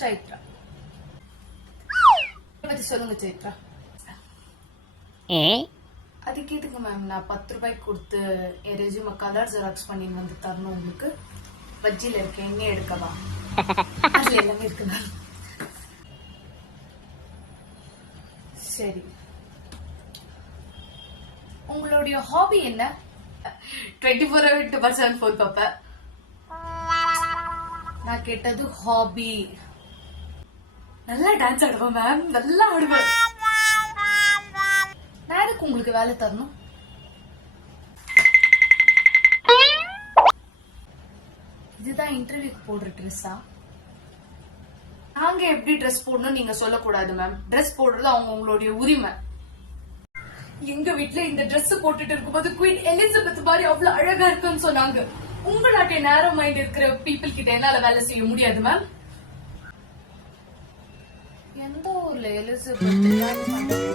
சைத்ரா பத்தி சொல்லுங்க சைத்ரா. அதுக்கு எதுக்கு மேம் நான் 10 ரூபாய்க்கு கொடுத்து என் ரெஸ்யூமை கலர் ஜெராக்ஸ் பண்ணி வந்து தரணும் உங்களுக்கு? பஜ்ஜில இருக்க எண்ணெய் எடுக்கவா? அதுல எல்லாமே இருக்கு மேம். சரி, உங்களுடைய ஹாபி என்ன? 24/7 போன் பாப்பேன். நான் கேட்டது ஹாபி. நல்லா டான்ஸ் ஆடுவேன் மேம், நல்லா ஆடுவேன். நான் எதுக்கு உங்களுக்கு வேலை தரணும்? இதுதான் இன்டர்வியூக்கு போடுற ட்ரெஸ்ஸா? நாங்க எப்படி ட்ரெஸ் போடணும் நீங்க சொல்லக்கூடாது மேம். ட்ரெஸ் போடுறது அவங்க உங்களுடைய உரிமை. எங்க வீட்டுல இந்த ட்ரெஸ் போட்டுட்டு இருக்கும்போது குவீன் எலிசபெத் மாதிரி அவ்வளவு அழகா இருக்குன்னு சொன்னாங்க. உங்க நாட்டை நேரோ மைண்ட் இருக்கிற பீப்புள் கிட்ட என்னால வேலை செய்ய முடியாது மேம். எந்த ஊர்ல எலிசபெத்